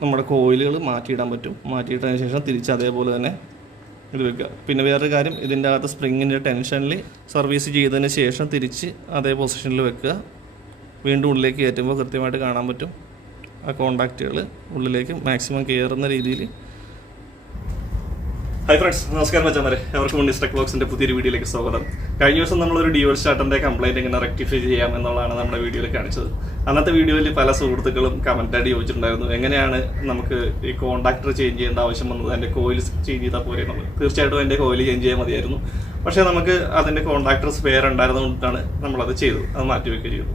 നമ്മുടെ കോയിലുകൾ മാറ്റിയിടാൻ പറ്റും. മാറ്റിയിട്ടതിന് ശേഷം തിരിച്ച് അതേപോലെ തന്നെ ഇത് വെക്കുക. പിന്നെ വേറൊരു കാര്യം, ഇതിൻ്റെ അകത്ത് സ്പ്രിങ്ങിൻ്റെ ടെൻഷനിൽ സർവീസ് ചെയ്തതിന് ശേഷം തിരിച്ച് അതേ പൊസിഷനിൽ വെക്കുക. വീണ്ടും ഉള്ളിലേക്ക് കയറ്റുമ്പോൾ കൃത്യമായിട്ട് കാണാൻ പറ്റും ആ കോണ്ടാക്റ്റുകൾ ഉള്ളിലേക്ക് മാക്സിമം കയറുന്ന രീതിയിൽ. ഹായ് ഫ്രണ്ട്സ്, നമസ്കാരം മച്ചാമാരെ, എവർക്കും ടെക് ബോക്സിൻ്റെ പുതിയൊരു വീഡിയോയിലേക്ക് സ്വാഗതം. കഴിഞ്ഞ ദിവസം നമ്മളൊരു ഡ്യുവൽ സ്റ്റാർട്ടറിൻ്റെ കംപ്ലയിൻറ്റ് എങ്ങനെ റെക്ടിഫൈ ചെയ്യാം എന്നുള്ളതാണ് നമ്മുടെ വീഡിയോയിൽ കാണിച്ചത്. അന്നത്തെ വീഡിയോയിൽ പല സുഹൃത്തുക്കളും കമൻറ്റായിട്ട് ചോദിച്ചിട്ടുണ്ടായിരുന്നു, എങ്ങനെയാണ് നമുക്ക് ഈ കോണ്ടാക്ടർ ചേഞ്ച് ചെയ്യേണ്ട ആവശ്യം വന്നത്, എൻ്റെ കോയിൽ ചേഞ്ച് ചെയ്താൽ പോരെ എന്നുള്ളത്. തീർച്ചയായിട്ടും എൻ്റെ കോയിൽ ചേഞ്ച് ചെയ്യാൻ മതിയായിരുന്നു. പക്ഷേ നമുക്ക് അതിൻ്റെ കോണ്ടാക്ടർ സ്പെയർ ഉണ്ടായിരുന്നതുകൊണ്ടാണ് നമ്മളത് ചെയ്തത്, അത് മാറ്റിവെക്കുക ചെയ്തു.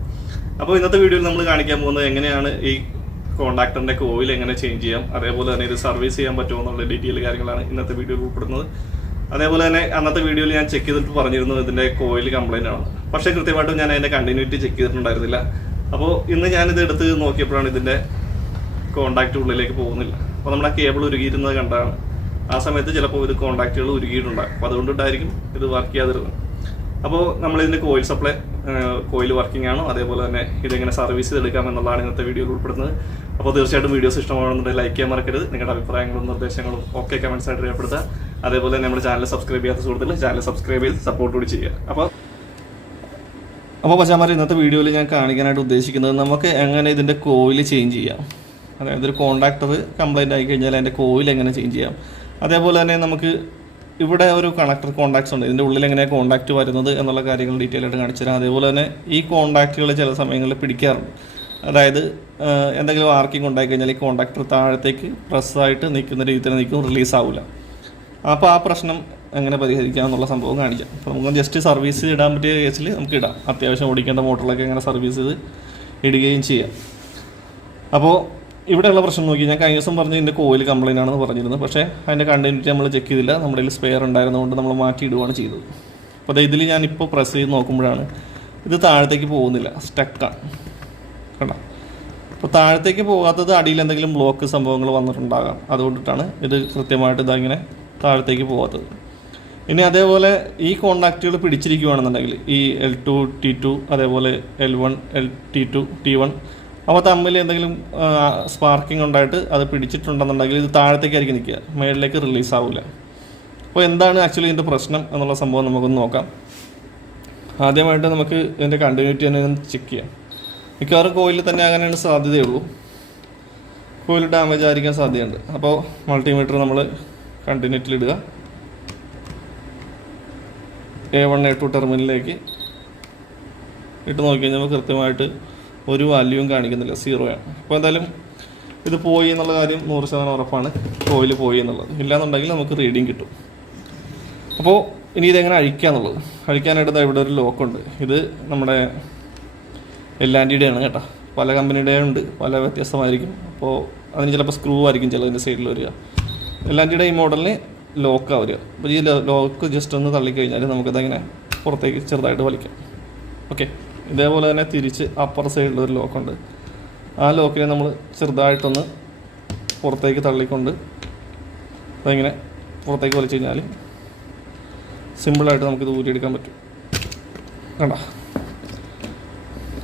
അപ്പോൾ ഇന്നത്തെ വീഡിയോയിൽ നമ്മൾ കാണിക്കാൻ പോകുന്നത് എങ്ങനെയാണ് ഈ കോണ്ടാക്ടറിൻ്റെ കോയിൽ എങ്ങനെ ചേഞ്ച് ചെയ്യാം, അതേപോലെ തന്നെ ഇത് സർവീസ് ചെയ്യാൻ പറ്റുമോ എന്നുള്ള ഡീറ്റെയിൽ കാര്യങ്ങളാണ് ഇന്നത്തെ വീഡിയോയിൽ ഉൾപ്പെടുന്നത്. അതേപോലെ തന്നെ അന്നത്തെ വീഡിയോയിൽ ഞാൻ ചെക്ക് ചെയ്തിട്ട് പറഞ്ഞിരുന്നു ഇതിൻ്റെ കോയിൽ കംപ്ലൈൻ്റ് ആണ്. പക്ഷേ കൃത്യമായിട്ടും ഞാൻ അതിൻ്റെ കണ്ടിന്യൂറ്റി ചെക്ക് ചെയ്തിട്ടുണ്ടായിരുന്നില്ല. അപ്പോൾ ഇന്ന് ഞാനിത് എടുത്ത് നോക്കിയപ്പോഴാണ് ഇതിൻ്റെ കോണ്ടാക്റ്റ് ഉള്ളിലേക്ക് പോകുന്നില്ല. അപ്പോൾ നമ്മുടെ കേബിൾ ഉരുകിയിരുന്നത് കണ്ടാണ്. ആ സമയത്ത് ചിലപ്പോൾ ഇത് കോണ്ടാക്റ്റുകൾ ഉരുകിയിട്ടുണ്ടാകും. അപ്പോൾ അതുകൊണ്ടിട്ടായിരിക്കും ഇത് വർക്ക് ചെയ്യാതിരുന്നത്. അപ്പോൾ നമ്മളിതിൻ്റെ കോയിൽ സപ്ലൈ, കോയിൽ വർക്കിംഗ് ആണോ, അതേപോലെ തന്നെ ഇതെങ്ങനെ സർവീസ് ചെയ്തെടുക്കാം എന്നുള്ളതാണ് ഇന്നത്തെ വീഡിയോയിൽ ഉൾപ്പെടുന്നത്. അപ്പോൾ തീർച്ചയായിട്ടും വീഡിയോസ് ഇഷ്ടമാണെന്നുണ്ടെങ്കിൽ ലൈക്ക് ചെയ്യാൻ മറക്കരുത്. നിങ്ങളുടെ അഭിപ്രായങ്ങളും നിർദ്ദേശങ്ങളും ഒക്കെ കമൻസ് ആയിട്ട് രേഖപ്പെടുത്തുക. അതേപോലെ നമ്മുടെ ചാനൽ സബ്സ്ക്രൈബ് ചെയ്യാത്ത സുഹൃത്തുക്കൾ ചാനൽ സബ്സ്ക്രൈബ് ചെയ്ത് സപ്പോർട്ട് കൂടി ചെയ്യുക. അപ്പോൾ പച്ചാമാർ, ഇന്നത്തെ വീഡിയോയിൽ ഞാൻ കാണിക്കാനായിട്ട് ഉദ്ദേശിക്കുന്നത് നമുക്ക് എങ്ങനെ ഇതിൻ്റെ കോയിൽ ചേഞ്ച് ചെയ്യാം. അതായത് ഒരു കോണ്ടാക്ടർ കംപ്ലൈൻറ്റ് ആയി കഴിഞ്ഞാൽ അതിൻ്റെ കോയിൽ എങ്ങനെ ചേഞ്ച് ചെയ്യാം. അതേപോലെ തന്നെ നമുക്ക് ഇവിടെ ഒരു കണക്ടർ കോണ്ടാക്ട്സ് ഉണ്ട്, ഇതിൻ്റെ ഉള്ളിൽ എങ്ങനെയാണ് കോണ്ടാക്റ്റ് വരുന്നത് എന്നുള്ള കാര്യങ്ങൾ ഡീറ്റെയിൽ ആയിട്ട് കാണിച്ചു തരാം. അതേപോലെ തന്നെ ഈ കോണ്ടാക്റ്റുകൾ ചില സമയങ്ങളിൽ പിടിക്കാറുണ്ട്. അതായത് എന്തെങ്കിലും ആർക്കിംഗ് ഉണ്ടായി കഴിഞ്ഞാൽ ഈ കോണ്ടാക്ടർ താഴത്തേക്ക് പ്രസ്സായിട്ട് നിൽക്കുന്ന രീതിയിൽ തന്നെ നിൽക്കും, റിലീസ് ആവില്ല. അപ്പോൾ ആ പ്രശ്നം എങ്ങനെ പരിഹരിക്കാം എന്നുള്ള സംഭവം കാണിക്കാം. അപ്പോൾ നമുക്ക് ജസ്റ്റ് സർവീസ് ഇടാൻ പറ്റിയ കേസിൽ നമുക്ക് ഇടാം. അത്യാവശ്യം ഓടിക്കേണ്ട മോട്ടറിലൊക്കെ എങ്ങനെ സർവീസ് ചെയ്ത് ഇടുകയും ചെയ്യാം. അപ്പോൾ ഇവിടെയുള്ള പ്രശ്നം നോക്കി, ഞാൻ കഴിഞ്ഞ ദിവസം പറഞ്ഞ് ഇതിൻ്റെ കോയിൽ കംപ്ലൈൻ്റ് ആണെന്ന് പറഞ്ഞിരുന്നു. പക്ഷേ അതിൻ്റെ കണ്ടിന്യൂറ്റി നമ്മൾ ചെക്ക് ചെയ്തില്ല. നമ്മുടെ കയ്യിൽ സ്പെയർ ഉണ്ടായിരുന്നതുകൊണ്ട് നമ്മൾ മാറ്റിയിടുകയാണ് ചെയ്തത്. അപ്പോൾ ഇതിൽ ഞാനിപ്പോൾ പ്രസ് ചെയ്ത് നോക്കുമ്പോഴാണ് ഇത് താഴത്തേക്ക് പോകുന്നില്ല, സ്റ്റക്കാണ്. കണ്ടോ? അപ്പോൾ താഴത്തേക്ക് പോകാത്തത് അടിയിൽ എന്തെങ്കിലും ബ്ലോക്ക് സംഭവങ്ങൾ വന്നിട്ടുണ്ടാകാം, അതുകൊണ്ടിട്ടാണ് ഇത് കൃത്യമായിട്ട് ഇതങ്ങനെ താഴത്തേക്ക് പോകാത്തത്. ഇനി അതേപോലെ ഈ കോണ്ടാക്റ്റുകൾ പിടിച്ചിരിക്കുകയാണെന്നുണ്ടെങ്കിൽ ഈ L2 T2 അതേപോലെ L1 T2 T1 അപ്പോൾ തമ്മിൽ എന്തെങ്കിലും സ്പാർക്കിംഗ് ഉണ്ടായിട്ട് അത് പിടിച്ചിട്ടുണ്ടെന്നുണ്ടെങ്കിൽ ഇത് താഴത്തേക്കായിരിക്കും നിൽക്കുക, മേളിലേക്ക് റിലീസ് ആവില്ല. അപ്പോൾ എന്താണ് ആക്ച്വലി ഇതിൻ്റെ പ്രശ്നം എന്നുള്ള സംഭവം നമുക്കൊന്ന് നോക്കാം. ആദ്യമായിട്ട് നമുക്ക് ഇതിൻ്റെ കണ്ടിന്യൂറ്റി തന്നെ ഒന്ന് ചെക്ക് ചെയ്യാം. മിക്കവാറും കോയിലിൽ തന്നെ അങ്ങനെയാണ് സാധ്യതയുള്ളൂ, കോയിൽ ഡാമേജ് ആയിരിക്കാൻ സാധ്യതയുണ്ട്. അപ്പോൾ മൾട്ടിമീറ്റർ നമ്മൾ കണ്ടിന്യൂറ്റിലിടുക. A1 A2 ടെർമിനലിലേക്ക് ഇട്ട് നോക്കിക്കഴിഞ്ഞാൽ കൃത്യമായിട്ട് ഒരു വാല്യൂവും കാണിക്കുന്നില്ല, 0ആണ്. അപ്പോൾ എന്തായാലും ഇത് പോയി എന്നുള്ള കാര്യം 100% ഉറപ്പാണ്, കോയിൽ പോയി എന്നുള്ളത്. ഇല്ലയെന്നുണ്ടെങ്കിൽ നമുക്ക് റീഡിങ് കിട്ടും. അപ്പോൾ ഇനി ഇതെങ്ങനെ അഴിക്കുക എന്നുള്ളത്. അഴിക്കാനായിട്ട് ഇവിടെ ഒരു ലോക്കുണ്ട്. ഇത് നമ്മുടെ L&Dയുടെ ആണ് കേട്ടോ. പല കമ്പനിയുടെ ഉണ്ട്, പല വ്യത്യസ്തമായിരിക്കും. അപ്പോൾ അതിന് ചിലപ്പോൾ സ്ക്രൂ ആയിരിക്കും ചിലതിൻ്റെ സൈഡിൽ വരിക. L&Dയുടെ ഈ മോഡലിന് ലോക്കാണ് വരിക. അപ്പോൾ ഈ ലോക്ക് ജസ്റ്റ് ഒന്ന് തള്ളിക്കഴിഞ്ഞാൽ നമുക്കതങ്ങനെ പുറത്തേക്ക് ചെറുതായിട്ട് വലിക്കാം. ഓക്കെ, ഇതേപോലെ തന്നെ തിരിച്ച് അപ്പർ സൈഡിലൊരു ലോക്കുണ്ട്. ആ ലോക്കിനെ നമ്മൾ ചെറുതായിട്ടൊന്ന് പുറത്തേക്ക് തള്ളിക്കൊണ്ട് അതിങ്ങനെ പുറത്തേക്ക് വലിച്ചു കഴിഞ്ഞാൽ സിമ്പിളായിട്ട് നമുക്കിത് ഊരിയെടുക്കാൻ പറ്റും. കണ്ടോ?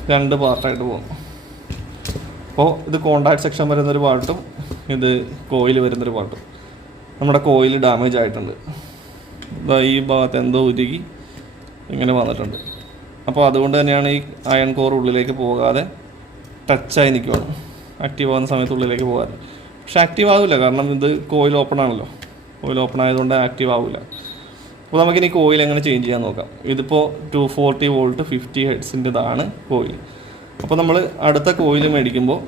2 പാർട്ടായിട്ട് പോകും. അപ്പോൾ ഇത് കോണ്ടാക്ട് സെക്ഷൻ വരുന്നൊരു പാർട്ടും ഇത് കോയിൽ വരുന്നൊരു പാർട്ടും. നമ്മുടെ കോയിൽ ഡാമേജ് ആയിട്ടുണ്ട്. ഈ ഭാഗത്ത് എന്തോ ഉരുകി ഇങ്ങനെ വന്നിട്ടുണ്ട്. അപ്പോൾ അതുകൊണ്ട് തന്നെയാണ് ഈ അയൺ കോർ ഉള്ളിലേക്ക് പോകാതെ ടച്ചായി നിൽക്കുകയാണ്. ആക്റ്റീവ് ആകുന്ന സമയത്ത് ഉള്ളിലേക്ക് പോകാതെ. പക്ഷേ ആക്റ്റീവ് ആവില്ല, കാരണം ഇത് കോയിൽ ഓപ്പൺ ആണല്ലോ. കോയിൽ ഓപ്പൺ ആയതുകൊണ്ട് ആക്റ്റീവ് ആവില്ല. അപ്പോൾ നമുക്കിനി കോയിൽ എങ്ങനെ ചേഞ്ച് ചെയ്യാൻ നോക്കാം. ഇതിപ്പോൾ 240 വോൾട്ട് 50 ഹെർട്സിൻ്റെതാണ് കോയിൽ. അപ്പോൾ നമ്മൾ അടുത്ത കോയിൽ മേടിക്കുമ്പോൾ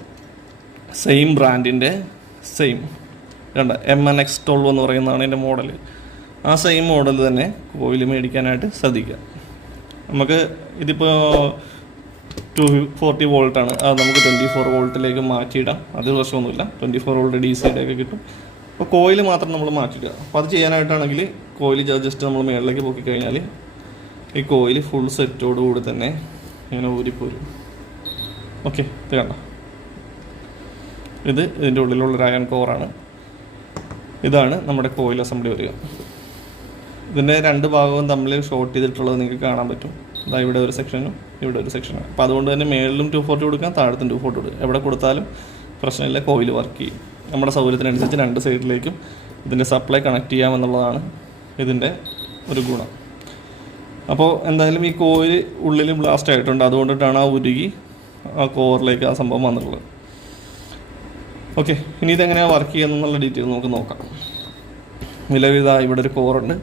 സെയിം ബ്രാൻഡിൻ്റെ കണ്ട MNX12 എന്ന് പറയുന്നതാണ് എൻ്റെ മോഡൽ. ആ സെയിം മോഡൽ തന്നെ കോയിൽ മേടിക്കാനായിട്ട് ശ്രദ്ധിക്കുക. നമുക്ക് ഇതിപ്പോൾ 240 വോൾട്ടാണ്, അത് നമുക്ക് 24 വോൾട്ടിലേക്ക് മാറ്റിയിടാം. അത് പ്രശ്നമൊന്നുമില്ല. 24 വോൾട്ട് DC-യുടെ ഒക്കെ കിട്ടും. അപ്പോൾ കോയിൽ മാത്രം നമ്മൾ മാറ്റിയിടുക. അപ്പോൾ അത് ചെയ്യാനായിട്ടാണെങ്കിൽ കോയിൽ ജസ്റ്റ് നമ്മൾ മുകളിലേക്ക് പൊക്കി കഴിഞ്ഞാൽ ഈ കോയിൽ ഫുൾ സെറ്റോടുകൂടി തന്നെ ഇങ്ങനെ ഊരിപ്പോരും. ഓക്കെ, ഇത് കണ്ട, ഇതിൻ്റെ ഉള്ളിലുള്ളൊരു അയൺ കോറാണ്. ഇതാണ് നമ്മുടെ കോയിൽ അസംബ്ലി വരിക. ഇതിൻ്റെ 2 ഭാഗവും തമ്മിൽ ഷോർട്ട് ചെയ്തിട്ടുള്ളത് നിങ്ങൾക്ക് കാണാൻ പറ്റും. അതാ ഇവിടെ ഒരു സെക്ഷനും ഇവിടെ ഒരു സെക്ഷനും. അപ്പോൾ അതുകൊണ്ട് തന്നെ മേളിലും 240 കൊടുക്കാം, താഴത്തും 240 കൊടുക്കുക. എവിടെ കൊടുത്താലും പ്രശ്നമില്ല, കോയിൽ വർക്ക് ചെയ്യും. നമ്മുടെ സൗകര്യത്തിനനുസരിച്ച് 2 സൈഡിലേക്കും ഇതിൻ്റെ സപ്ലൈ കണക്ട് ചെയ്യാമെന്നുള്ളതാണ് ഇതിൻ്റെ ഒരു ഗുണം. അപ്പോൾ എന്തായാലും ഈ കോയിൽ ഉള്ളിൽ ബ്ലാസ്റ്റ് ആയിട്ടുണ്ട്, അതുകൊണ്ടിട്ടാണ് ആ ഉരുകി ആ കോറിലേക്ക് ആ സംഭവം വന്നിട്ടുള്ളത്. ഓക്കെ, ഇനി ഇതെങ്ങനെയാണ് വർക്ക് ചെയ്യുന്നതെന്നുള്ള ഡീറ്റെയിൽ നമുക്ക് നോക്കാം. നിലവിൽ ഇവിടെ ഒരു കോറുണ്ട്.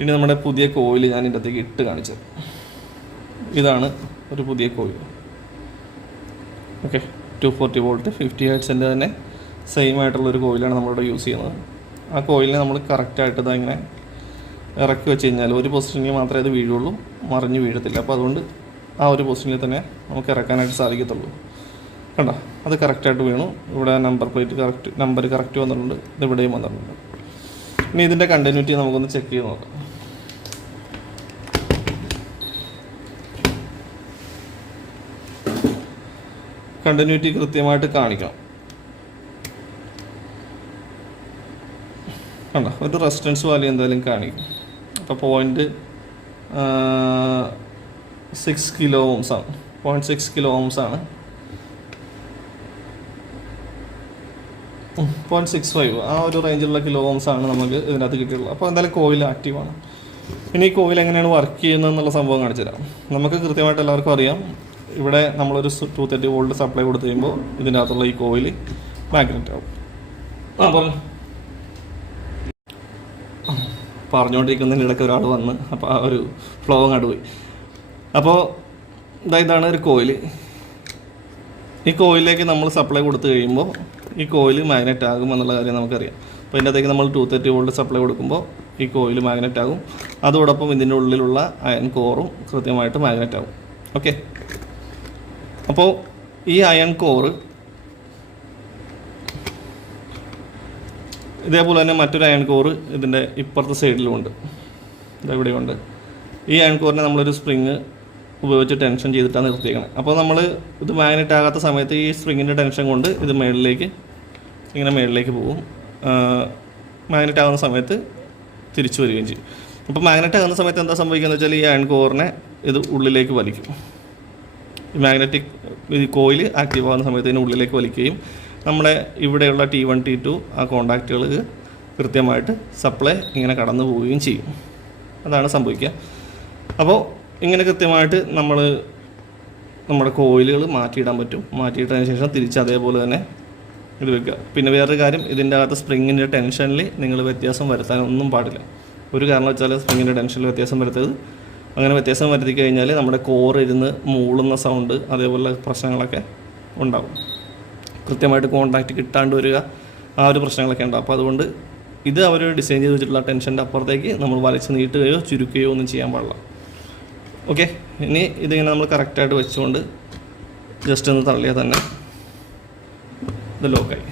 ഇനി നമ്മുടെ പുതിയ കോയിൽ ഞാൻ ഇതിൻ്റെ അകത്തേക്ക് ഇട്ട് കാണിച്ചത്. ഇതാണ് ഒരു പുതിയ കോയിൽ. ഓക്കെ, 240 വോൾട്ട് 50 ഹെർട്സിൻ്റെ തന്നെ സെയിം ആയിട്ടുള്ളൊരു കോയിലാണ് നമ്മളിവിടെ യൂസ് ചെയ്യുന്നത്. ആ കോയിലിനെ നമ്മൾ കറക്റ്റായിട്ട് ഇങ്ങനെ ഇറക്കി വെച്ച് കഴിഞ്ഞാൽ ഒരു പൊസിഷനിൽ മാത്രമേ അത് വീഴുള്ളൂ, മറിഞ്ഞ് വീഴത്തില്ല. അപ്പോൾ അതുകൊണ്ട് ആ ഒരു പൊസിഷനിൽ തന്നെ നമുക്ക് ഇറക്കാനായിട്ട് സാധിക്കത്തുള്ളൂ. കണ്ടോ, അത് കറക്റ്റായിട്ട് വീണു. ഇവിടെ നമ്പർ കറക്റ്റ് വന്നിട്ടുണ്ട്, ഇതിവിടെയും വന്നിട്ടുണ്ട്. ഇനി ഇതിൻ്റെ കണ്ടിന്യൂറ്റി നമുക്കൊന്ന് ചെക്ക് ചെയ്ത് നോക്കാം. കണ്ടിന്യൂറ്റി കൃത്യമായിട്ട് കാണിക്കണം. കണ്ടോ, ഒരു റെസിസ്റ്റൻസ് വാല്യൂ എന്തായാലും കാണിക്കും. അപ്പോൾ 0.6 കിലോ ഓംസ് ആണ്. 0.6 കിലോ ഓംസ് ആണ്. 0.65 ആ ഒരു റേഞ്ചിലുള്ള കിലോ ഓംസ് ആണ് നമുക്ക് ഇതിനകത്ത് കിട്ടിയുള്ളത്. അപ്പോൾ എന്തായാലും കോയിൽ ആക്റ്റീവാണ്. ഇനി ഈ കോയിൽ എങ്ങനെയാണ് വർക്ക് ചെയ്യുന്നത് എന്നുള്ള സംഭവം കാണിച്ചു തരാം. നമുക്ക് കൃത്യമായിട്ട് എല്ലാവർക്കും അറിയാം, ഇവിടെ നമ്മളൊരു 230 വോൾട്ട് സപ്ലൈ കൊടുത്തു കഴിയുമ്പോൾ ഇതിൻ്റെ അകത്തുള്ള ഈ കോയിൽ മാഗ്നറ്റ് ആവും. അപ്പം പറഞ്ഞുകൊണ്ടിരിക്കുന്നതിനിടയ്ക്ക് ഒരാൾ വന്ന് അപ്പോൾ ആ ഒരു ഫ്ലോ അങ്ങോട്ട് പോയി. അപ്പോൾ ഇതാണ് ഒരു കോയിൽ. ഈ കോയിലിലേക്ക് നമ്മൾ സപ്ലൈ കൊടുത്തു കഴിയുമ്പോൾ ഈ കോയിൽ മാഗ്നറ്റ് ആകും എന്നുള്ള കാര്യം നമുക്കറിയാം. അപ്പോൾ ഇതിൻ്റെ അകത്തേക്ക് നമ്മൾ 230 വോൾട്ട് സപ്ലൈ കൊടുക്കുമ്പോൾ ഈ കോയിൽ മാഗ്നറ്റ് ആകും. അതോടൊപ്പം ഇതിൻ്റെ ഉള്ളിലുള്ള അയൺ കോറും കൃത്യമായിട്ട് മാഗ്നറ്റ് ആകും. ഓക്കെ, അപ്പോൾ ഈ അയൺ കോറ് ഇതേപോലെ തന്നെ മറ്റൊരു അയൺ കോറ് ഇതിൻ്റെ ഇപ്പുറത്തെ സൈഡിലുമുണ്ട്, ഇതെവിടെയുണ്ട്. ഈ അയൺ കോറിനെ നമ്മളൊരു സ്പ്രിങ് ഉപയോഗിച്ച് ടെൻഷൻ ചെയ്തിട്ടാണ് നിർത്തിയേക്കുന്നത്. അപ്പോൾ നമ്മൾ ഇത് മാഗ്നറ്റ് ആകാത്ത സമയത്ത് ഈ സ്പ്രിങ്ങിൻ്റെ ടെൻഷൻ കൊണ്ട് ഇത് മേളിലേക്ക് പോകും. മാഗ്നറ്റ് ആകുന്ന സമയത്ത് തിരിച്ചു വരികയും ചെയ്യും. അപ്പോൾ മാഗ്നറ്റ് ആകുന്ന സമയത്ത് എന്താ സംഭവിക്കുകയെന്ന് വെച്ചാൽ ഈ അയൺ കോറിനെ ഇത് ഉള്ളിലേക്ക് വലിക്കും. ഈ കോയിൽ ആക്റ്റീവ് ആകുന്ന സമയത്ത് ഇതിന് ഉള്ളിലേക്ക് വലിക്കുകയും നമ്മുടെ ഇവിടെയുള്ള T1 T2 ആ കോണ്ടാക്റ്റുകൾ കൃത്യമായിട്ട് സപ്ലൈ ഇങ്ങനെ കടന്നു പോവുകയും ചെയ്യും. അതാണ് സംഭവിക്കുക. അപ്പോൾ ഇങ്ങനെ കൃത്യമായിട്ട് നമ്മുടെ കോയിലുകൾ മാറ്റിയിടാൻ പറ്റും. മാറ്റിയിട്ടതിന് ശേഷം തിരിച്ച് അതേപോലെ തന്നെ ഇത് വെക്കുക. പിന്നെ വേറൊരു കാര്യം, ഇതിൻ്റെ അകത്ത് സ്പ്രിങ്ങിൻ്റെ ടെൻഷനിൽ നിങ്ങൾ വ്യത്യാസം വരുത്താനൊന്നും പാടില്ല. ഒരു കാരണം വെച്ചാൽ സ്പ്രിങ്ങിൻ്റെ ടെൻഷനിൽ വ്യത്യാസം വരുത്തരുത്. അങ്ങനെ വ്യത്യാസം വരുത്തി കഴിഞ്ഞാൽ നമ്മുടെ കോർ ഇരുന്ന് മൂളുന്ന സൗണ്ട് അതേപോലെ പ്രശ്നങ്ങളൊക്കെ ഉണ്ടാകും. കൃത്യമായിട്ട് കോണ്ടാക്റ്റ് കിട്ടാണ്ട് വരിക, ആ ഒരു പ്രശ്നങ്ങളൊക്കെ ഉണ്ടാകും. അപ്പോൾ അതുകൊണ്ട് ഇത് അവർ ഡിസൈൻ ചെയ്ത് വെച്ചിട്ടുള്ള ടെൻഷൻ്റെ അപ്പുറത്തേക്ക് നമ്മൾ വലിച്ച് നീട്ടുകയോ ചുരുക്കുകയോ ഒന്നും ചെയ്യാൻ പാടില്ല. ഓക്കെ, ഇനി ഇതിങ്ങനെ നമ്മൾ കറക്റ്റായിട്ട് വെച്ചുകൊണ്ട് ജസ്റ്റ് ഒന്ന് തള്ളിയാൽ തന്നെ ഇത് ലോക്കായി.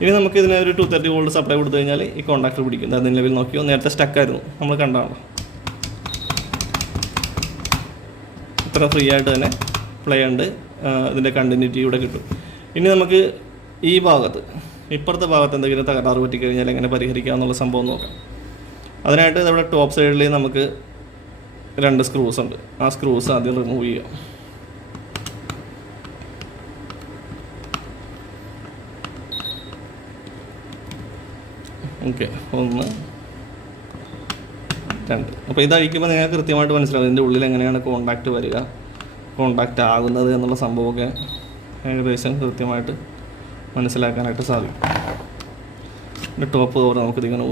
ഇനി നമുക്ക് ഇതിനെ ഒരു 230 വോൾട്ട് സപ്ലൈ കൊടുത്തു കഴിഞ്ഞാൽ ഈ കോണ്ടാക്ടർ പിടിക്കും. അത് നിലവിൽ നോക്കിയോ, നേരത്തെ സ്റ്റക്കായിരുന്നു, നമ്മൾ കണ്ടാണല്ലോ. ഇത്ര ഫ്രീ ആയിട്ട് തന്നെ പ്ലേ ഉണ്ട്. ഇതിൻ്റെ കണ്ടിന്യൂറ്റി ഇവിടെ കിട്ടും. ഇനി നമുക്ക് ഈ ഭാഗത്ത് ഇപ്പുറത്തെ ഭാഗത്ത് എന്തെങ്കിലും തകരാറ് പറ്റിക്കഴിഞ്ഞാൽ എങ്ങനെ പരിഹരിക്കാം എന്നുള്ള സംഭവം നോക്കാം. അതിനായിട്ട് നമ്മുടെ ടോപ്പ് സൈഡിൽ നമുക്ക് 2 സ്ക്രൂസ് ഉണ്ട്. ആ സ്ക്രൂസ് ആദ്യം റിമൂവ് ചെയ്യാം. ഓക്കെ, 1 2. അപ്പോൾ ഇതഴിക്കുമ്പോൾ നിങ്ങൾക്ക് കൃത്യമായിട്ട് മനസ്സിലാവും ഇതിൻ്റെ ഉള്ളിൽ എങ്ങനെയാണ് കോണ്ടാക്റ്റ് വരിക, കോണ്ടാക്റ്റ് ആകുന്നത് എന്നുള്ള സംഭവമൊക്കെ ഏകദേശം കൃത്യമായിട്ട് മനസ്സിലാക്കാനായിട്ട് സാധിക്കും. ഇതിൻ്റെ ടോപ്പ് കവർ നമുക്കിതിങ്ങനെ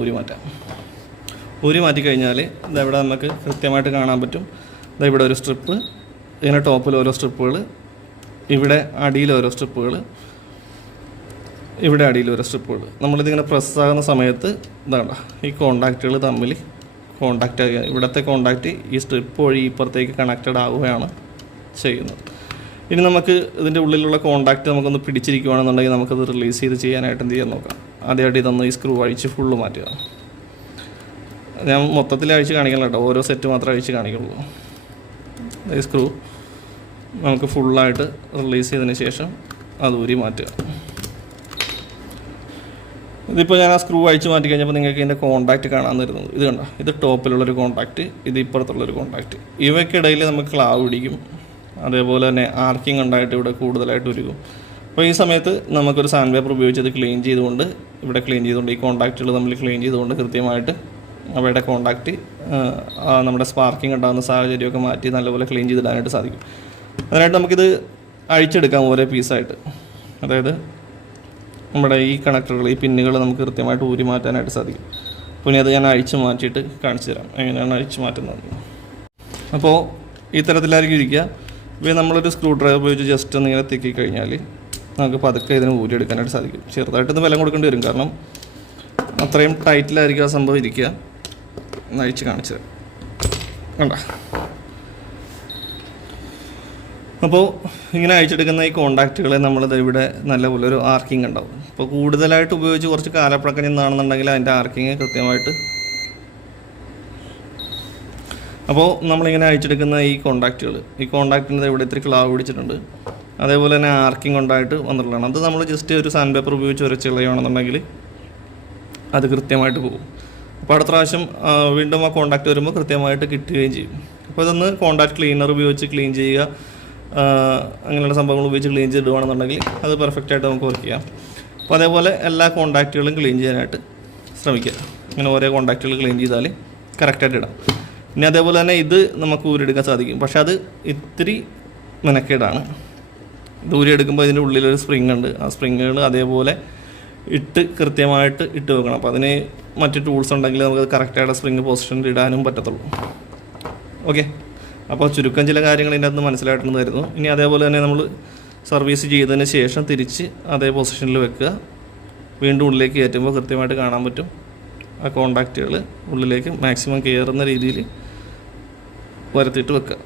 ഊരി മാറ്റി കഴിഞ്ഞാൽ ഇതവിടെ നമുക്ക് കൃത്യമായിട്ട് കാണാൻ പറ്റും. ഇവിടെ ഒരു സ്ട്രിപ്പ്, ഇങ്ങനെ ടോപ്പിൽ ഓരോ സ്ട്രിപ്പുകൾ, ഇവിടെ അടിയിൽ ഓരോ സ്ട്രിപ്പുകൾ, ഇവിടെ അടിയിൽ ഓരോ സ്ട്രിപ്പുകൾ. നമ്മളിതിങ്ങനെ പ്രസ്സാകുന്ന സമയത്ത് ഇതാണ് ഈ കോണ്ടാക്റ്റുകൾ തമ്മിൽ കോണ്ടാക്റ്റ് ആകുക. ഇവിടുത്തെ കോണ്ടാക്റ്റ് ഈ സ്ട്രിപ്പ് വഴി ഇപ്പുറത്തേക്ക് കണക്റ്റഡ് ആവുകയാണ് ചെയ്യുന്നത്. ഇനി നമുക്ക് ഇതിൻ്റെ ഉള്ളിലുള്ള കോണ്ടാക്റ്റ് നമുക്കൊന്ന് പിടിച്ചിരിക്കുകയാണെന്നുണ്ടെങ്കിൽ നമുക്കത് റിലീസ് ചെയ്ത് ചെയ്യാനായിട്ട് എന്ത് ചെയ്യാൻ നോക്കാം. ആദ്യമായിട്ട് ഇതൊന്ന് ഈ സ്ക്രൂ അഴിച്ച് ഫുള്ള് മാറ്റുക. ഞാൻ മൊത്തത്തിൽ അഴിച്ച് കാണിക്കണം കേട്ടോ, ഓരോ സെറ്റ് മാത്രമേ അഴിച്ച് കാണിക്കുള്ളൂ. ഈ സ്ക്രൂ നമുക്ക് ഫുള്ളായിട്ട് റിലീസ് ചെയ്തതിന് ശേഷം അത് ഊരി മാറ്റുക. ഇതിപ്പോൾ ഞാൻ ആ സ്ക്രൂ അഴിച്ച് മാറ്റി കഴിഞ്ഞപ്പോൾ നിങ്ങൾക്ക് ഇതിൻ്റെ കോണ്ടാക്റ്റ് കാണാൻ തരുന്നത് ഇത് കണ്ടോ. ഇത് ടോപ്പിലുള്ളൊരു കോണ്ടാക്റ്റ്, ഇത് ഇപ്പുറത്തുള്ളൊരു കോണ്ടാക്റ്റ്. ഇവയ്ക്കിടയിൽ നമുക്ക് ക്ലാവ് പിടിക്കും. അതേപോലെ തന്നെ ആർക്കിംഗ് ഉണ്ടായിട്ട് ഇവിടെ കൂടുതലായിട്ട് ഉരുകും. അപ്പോൾ ഈ സമയത്ത് നമുക്കൊരു സാൻഡ് പേപ്പർ ഉപയോഗിച്ച് ഇത് ക്ലീൻ ചെയ്തുകൊണ്ട് ഈ കോൺടാക്റ്റുകൾ നമ്മൾ ക്ലീൻ ചെയ്തുകൊണ്ട് കൃത്യമായിട്ട് അവയുടെ കോൺടാക്റ്റ് നമ്മുടെ സ്പാർക്കിംഗ് ഉണ്ടാകുന്ന സാഹചര്യമൊക്കെ മാറ്റി നല്ലപോലെ ക്ലീൻ ചെയ്തിടാനായിട്ട് സാധിക്കും. അതിനായിട്ട് നമുക്കിത് അഴിച്ചെടുക്കാം ഓരോ പീസായിട്ട്. അതായത് നമ്മുടെ ഈ കണക്ടറുകൾ, ഈ പിന്നുകൾ നമുക്ക് കൃത്യമായിട്ട് ഊരി മാറ്റാനായിട്ട് സാധിക്കും. പിന്നെ അത് ഞാൻ അഴിച്ച് മാറ്റിയിട്ട് കാണിച്ചു തരാം എങ്ങനെയാണ് അഴിച്ച് മാറ്റുന്നത്. അപ്പോൾ ഈ തരത്തിലായിരിക്കും ഇരിക്കുക. ഇപ്പോൾ നമ്മളൊരു സ്ക്രൂ ഡ്രൈവർ ഉപയോഗിച്ച് ജസ്റ്റ് ഒന്ന് ഇങ്ങനെ തിക്കി കഴിഞ്ഞാൽ നമുക്ക് പതുക്കെ ഇതിന് ഊരിയെടുക്കാനായിട്ട് സാധിക്കും. ചെറുതായിട്ടൊന്ന് ബലം കൊടുക്കേണ്ടി വരും, കാരണം അത്രയും ടൈറ്റിലായിരിക്കും ആ സംഭവം ഇരിക്കുക. ഒന്ന് അഴിച്ച് കാണിച്ചു തരാം. കണ്ട, അപ്പോൾ ഇങ്ങനെ അഴിച്ചെടുക്കുന്ന ഈ കോൺടാക്റ്റുകളെ നമ്മളിത് ഇവിടെ നല്ലപോലെ ഒരു ആർക്കിംഗ് ഉണ്ടാവും. അപ്പോൾ കൂടുതലായിട്ട് ഉപയോഗിച്ച് കുറച്ച് കാലപ്പഴക്കം ചെന്നാണെന്നുണ്ടെങ്കിൽ അതിൻ്റെ ആർക്കിങ് കൃത്യമായിട്ട്. അപ്പോൾ നമ്മളിങ്ങനെ അഴിച്ചെടുക്കുന്ന ഈ കോൺടാക്റ്റിൻ്റെ ഇവിടെ ഇത്തിരി ക്ലാവ് പിടിച്ചിട്ടുണ്ട്. അതേപോലെ തന്നെ ആർക്കിംഗ് ഉണ്ടായിട്ട് വന്നിട്ടുള്ളതാണ്. അത് നമ്മൾ ജസ്റ്റ് ഒരു സാൻഡ് പേപ്പർ ഉപയോഗിച്ച് ഉരച്ച് കളയുകയാണെന്നുണ്ടെങ്കിൽ അത് കൃത്യമായിട്ട് പോകും. അപ്പോൾ അടുത്ത പ്രാവശ്യം വീണ്ടും ആ കോൺടാക്റ്റ് വരുമ്പോൾ കൃത്യമായിട്ട് കിട്ടുകയും ചെയ്യും. അപ്പോൾ ഇതൊന്ന് കോൺടാക്റ്റ് ക്ലീനർ ഉപയോഗിച്ച് ക്ലീൻ ചെയ്യുക, അങ്ങനെയുള്ള സംഭവങ്ങൾ ഉപയോഗിച്ച് ക്ലീൻ ചെയ്തിടുകയാണെന്നുണ്ടെങ്കിൽ അത് പെർഫെക്റ്റായിട്ട് നമുക്ക് വർക്ക് ചെയ്യാം. അപ്പോൾ അതേപോലെ എല്ലാ കോൺടാക്റ്റുകളും ക്ലീൻ ചെയ്യാനായിട്ട് ശ്രമിക്കുക. ഇങ്ങനെ ഓരോ കോൺടാക്റ്റുകൾ ക്ലീൻ ചെയ്താൽ കറക്റ്റായിട്ട് ഇടാം. ഇനി അതേപോലെ തന്നെ ഇത് നമുക്ക് ഊരിയെടുക്കാൻ സാധിക്കും, പക്ഷേ അത് ഇത്തിരി മെനക്കേടാണ്. ഇത് ഊരിയെടുക്കുമ്പോൾ ഇതിൻ്റെ ഉള്ളിലൊരു സ്പ്രിങ് ഉണ്ട്. ആ സ്പ്രിങ്ങുകൾ അതേപോലെ കൃത്യമായിട്ട് ഇട്ട് വെക്കണം. അപ്പോൾ അതിന് മറ്റ് ടൂൾസ് ഉണ്ടെങ്കിൽ നമുക്ക് കറക്റ്റായിട്ട് സ്പ്രിങ് പൊസിഷനിൽ ഇടാനും പറ്റത്തുള്ളൂ. ഓക്കെ, അപ്പോൾ ചുരുക്കം ചില കാര്യങ്ങൾ ഇതിൻ്റെ അകത്ത് മനസ്സിലായിട്ടെന്ന് വരുന്നു. ഇനി അതേപോലെ തന്നെ നമ്മൾ സർവീസ് ചെയ്തതിന് ശേഷം തിരിച്ച് അതേ പൊസിഷനിൽ വെക്കുക. വീണ്ടും ഉള്ളിലേക്ക് കയറ്റുമ്പോൾ കൃത്യമായിട്ട് കാണാൻ പറ്റും ആ കോൺടാക്റ്റുകൾ ഉള്ളിലേക്ക് മാക്സിമം കയറുന്ന രീതിയിൽ വരുത്തിയിട്ട് വെക്കുക.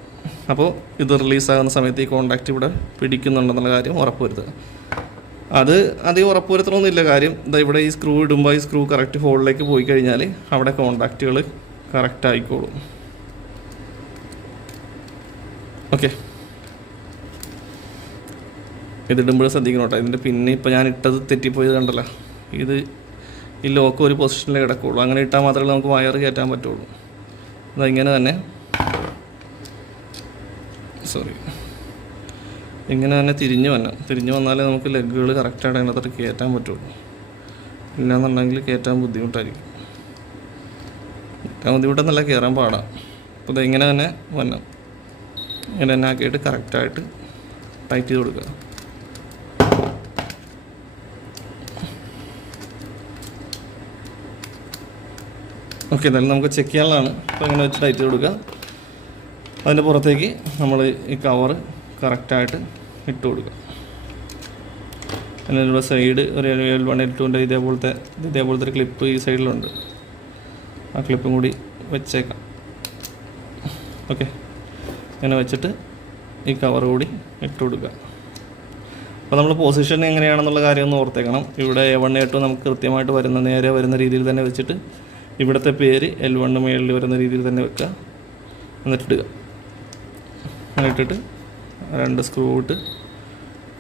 അപ്പോൾ ഇത് റിലീസാകുന്ന സമയത്ത് ഈ കോൺടാക്റ്റ് ഇവിടെ പിടിക്കുന്നുണ്ടെന്നുള്ള കാര്യം ഉറപ്പുവരുത്തുക. അത് അധികം ഉറപ്പുവരുത്തണമെന്നില്ല. കാര്യം ഇതാ ഇവിടെ ഈ സ്ക്രൂ ഇടുമ്പോൾ ഈ സ്ക്രൂ കറക്റ്റ് ഹോളിലേക്ക് പോയി കഴിഞ്ഞാൽ അവിടെ കോൺടാക്റ്റുകൾ കറക്റ്റ് ആയിക്കോളും. ഓക്കെ, ഇതിടുമ്പോൾ ശ്രദ്ധിക്കണം കേട്ടോ. ഇതിൻ്റെ പിന്നെ ഇപ്പോൾ ഞാൻ ഇട്ടത് തെറ്റിപ്പോയത് കണ്ടല്ലോ. ഇത് ഈ ലോക്ക് ഒരു പൊസിഷനിൽ കിടക്കുകയുള്ളൂ. അങ്ങനെ ഇട്ടാൽ മാത്രമേ നമുക്ക് വയർ കയറ്റാൻ പറ്റുള്ളൂ. അതിങ്ങനെ തന്നെ ഇങ്ങനെ തന്നെ തിരിഞ്ഞ് വന്നാലേ നമുക്ക് ലെഗുകൾ കറക്റ്റായിട്ട് അതിനകത്തോട്ട് കയറ്റാൻ പറ്റുള്ളൂ. ഇല്ലയെന്നുണ്ടെങ്കിൽ കയറ്റാൻ ബുദ്ധിമുട്ടായിരിക്കും. കയറ്റാൻ ബുദ്ധിമുട്ടെന്നല്ല, കയറാൻ പാടാം. അപ്പോൾ ഇതിങ്ങനെ തന്നെ ഇങ്ങനെ തന്നെ ആക്കിയിട്ട് കറക്റ്റായിട്ട് ടൈറ്റ് ചെയ്ത് കൊടുക്കുക. ഓക്കെ, എന്തായാലും നമുക്ക് ചെക്ക് ചെയ്യാനുള്ളതാണ്. അപ്പോൾ ഇങ്ങനെ വെച്ച് ടൈറ്റ് ചെയ്ത് കൊടുക്കുക. അതിൻ്റെ പുറത്തേക്ക് നമ്മൾ ഈ കവറ് കറക്റ്റായിട്ട് ഇട്ട് കൊടുക്കുക. അതിനുള്ള സൈഡ് ഒരു L1 L2 ഇതേപോലത്തെ ഒരു ക്ലിപ്പ് ഈ സൈഡിലുണ്ട്. ആ ക്ലിപ്പും കൂടി വെച്ചേക്കാം. ഓക്കെ, ഇങ്ങനെ വെച്ചിട്ട് ഈ കവർ കൂടി ഇട്ട് കൊടുക്കുക. അപ്പോൾ നമ്മൾ പൊസിഷൻ എങ്ങനെയാണെന്നുള്ള കാര്യം ഒന്ന് ഓർത്തേക്കണം. ഇവിടെ A1 A2 നമുക്ക് കൃത്യമായിട്ട് നേരെ വരുന്ന രീതിയിൽ തന്നെ വെച്ചിട്ട് ഇവിടുത്തെ പേര് L1 മേളിൽ വരുന്ന രീതിയിൽ തന്നെ വെക്കുക. എന്നിട്ടിടുക. അങ്ങനെ ഇട്ടിട്ട് 2 സ്ക്രൂ ഇട്ട്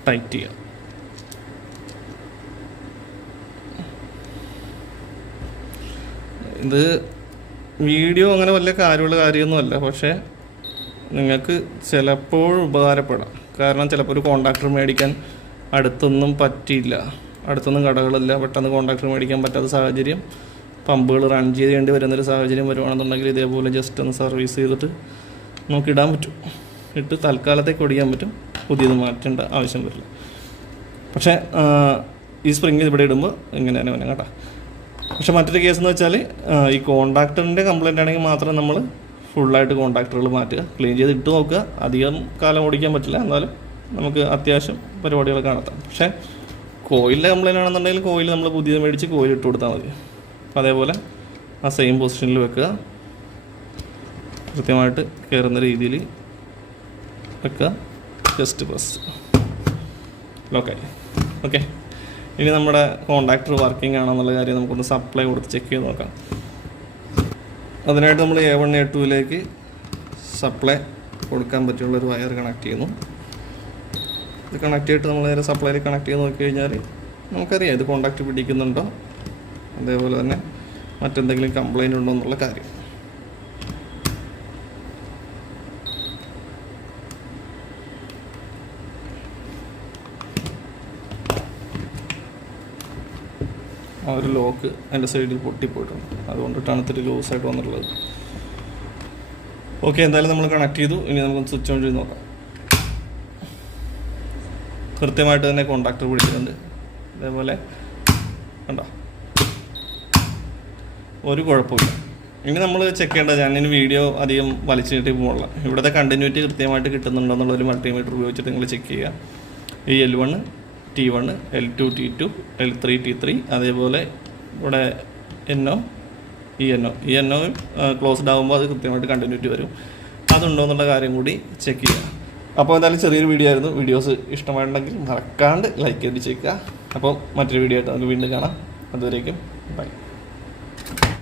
ടൈറ്റ് ചെയ്യുക. ഇത് വീഡിയോ അങ്ങനെ വലിയ കാര്യമൊന്നുമല്ല, പക്ഷേ നിങ്ങൾക്ക് ചിലപ്പോൾ ഉപകാരപ്പെടാം. കാരണം ചിലപ്പോൾ ഒരു കോൺടാക്ടർ മേടിക്കാൻ അടുത്തൊന്നും പറ്റിയില്ല, അടുത്തൊന്നും കടകളില്ല, പെട്ടെന്ന് കോൺടാക്ടർ മേടിക്കാൻ പറ്റാത്ത സാഹചര്യം, പമ്പുകൾ റൺ ചെയ്യേണ്ടി വരുന്നൊരു സാഹചര്യം വരുവാണെന്നുണ്ടെങ്കിൽ ഇതേപോലെ ജസ്റ്റ് ഒന്ന് സർവീസ് ചെയ്തിട്ട് നമുക്കിടാൻ പറ്റും. ഇട്ട് തൽക്കാലത്തേക്ക് ഒടിയാൻ പറ്റും, പുതിയത് മാറ്റേണ്ട ആവശ്യം വരില്ല. പക്ഷേ ഈ സ്പ്രിങ് ഇവിടെ ഇടുമ്പോൾ ഇങ്ങനെ തന്നെ വരും കേട്ടോ. പക്ഷേ മറ്റൊരു കേസ് എന്ന് വെച്ചാൽ ഈ കോൺടാക്ടറിൻ്റെ കംപ്ലയിൻ്റ് ആണെങ്കിൽ മാത്രം നമ്മൾ ഫുള്ളായിട്ട് കോൺടാക്ടറുകൾ മാറ്റുക, ക്ലീൻ ചെയ്ത് ഇട്ട് നോക്കുക. അധികം കാലം ഓടിക്കാൻ പറ്റില്ല, എന്നാലും നമുക്ക് അത്യാവശ്യം പരിപാടികളൊക്കെ നടത്താം. പക്ഷേ കോയിലിൻ്റെ കംപ്ലയിൻ്റ് ആണെന്നുണ്ടെങ്കിൽ കോയിൽ നമ്മൾ പുതിയത് മേടിച്ച് കോയിൽ ഇട്ട് കൊടുത്താൽ മതി. അപ്പോൾ അതേപോലെ ആ സെയിം പൊസിഷനിൽ വെക്കുക, കൃത്യമായിട്ട് കയറുന്ന രീതിയിൽ വെക്കുക. Just press ലോക്കായി. ഓക്കെ, ഇനി നമ്മുടെ കോൺടാക്ടർ വർക്കിംഗ് ആണെന്നുള്ള കാര്യം നമുക്കൊന്ന് സപ്ലൈ കൊടുത്ത് ചെക്ക് ചെയ്ത് നോക്കാം. അതിനായിട്ട് നമ്മൾ A1 A2 സപ്ലൈ കൊടുക്കാൻ പറ്റിയുള്ളൊരു വയർ കണക്ട് ചെയ്യുന്നു. ഇത് കണക്ട് ചെയ്തിട്ട് നമ്മൾ നേരെ സപ്ലൈയിൽ കണക്ട് ചെയ്ത് നോക്കി കഴിഞ്ഞാൽ നമുക്കറിയാം ഇത് കോൺടാക്റ്റ് പിടിക്കുന്നുണ്ടോ, അതേപോലെ തന്നെ മറ്റെന്തെങ്കിലും കംപ്ലൈൻ്റ് ഉണ്ടോ എന്നുള്ള കാര്യം. ആ ഒരു ലോക്ക് അതിൻ്റെ സൈഡിൽ പൊട്ടിപ്പോയിട്ടുണ്ട്. അതുകൊണ്ടിട്ടാണ് ഇത്തിരി ലൂസായിട്ട് വന്നിട്ടുള്ളത്. ഓക്കെ, എന്തായാലും നമ്മൾ കണക്ട് ചെയ്തു. ഇനി നമുക്ക് സ്വിച്ച് ഓൺ ചെയ്ത് നോക്കാം. കൃത്യമായിട്ട് തന്നെ കോണ്ടാക്ടർ പിടിക്കുന്നുണ്ട്. അതേപോലെ കണ്ടോ, ഒരു കുഴപ്പമില്ല. ഇനി നമ്മൾ ചെക്ക് ചെയ്യേണ്ടത്, ഞാനിന് വീഡിയോ അധികം വലിച്ചു നീട്ടി പോകണം. ഇവിടുത്തെ കണ്ടിന്യൂറ്റി കൃത്യമായിട്ട് കിട്ടുന്നുണ്ടോ എന്നുള്ളൊരു മൾട്ടിമീറ്റർ ഉപയോഗിച്ചിട്ട് നിങ്ങൾ ചെക്ക് ചെയ്യുക. ഈ L1, T1, L2, T2, L3, T3, അതേപോലെ ഇവിടെ NO, ഈ NO ക്ലോസ്ഡ് ആകുമ്പോൾ അത് കൃത്യമായിട്ട് കണ്ടിന്യൂറ്റി വരും. അതുണ്ടോ എന്നുള്ള കാര്യം കൂടി ചെക്ക് ചെയ്യുക. അപ്പോൾ എന്തായാലും ചെറിയൊരു വീഡിയോ ആയിരുന്നു. വീഡിയോസ് ഇഷ്ടമായിട്ടുണ്ടെങ്കിൽ മറക്കാണ്ട് ലൈക്ക് ചെയ്ത് ചെയ്യുക. അപ്പോൾ മറ്റൊരു വീഡിയോ ആയിട്ട് നമുക്ക് വീണ്ടും കാണാം. അതുവരേക്കും ബൈ.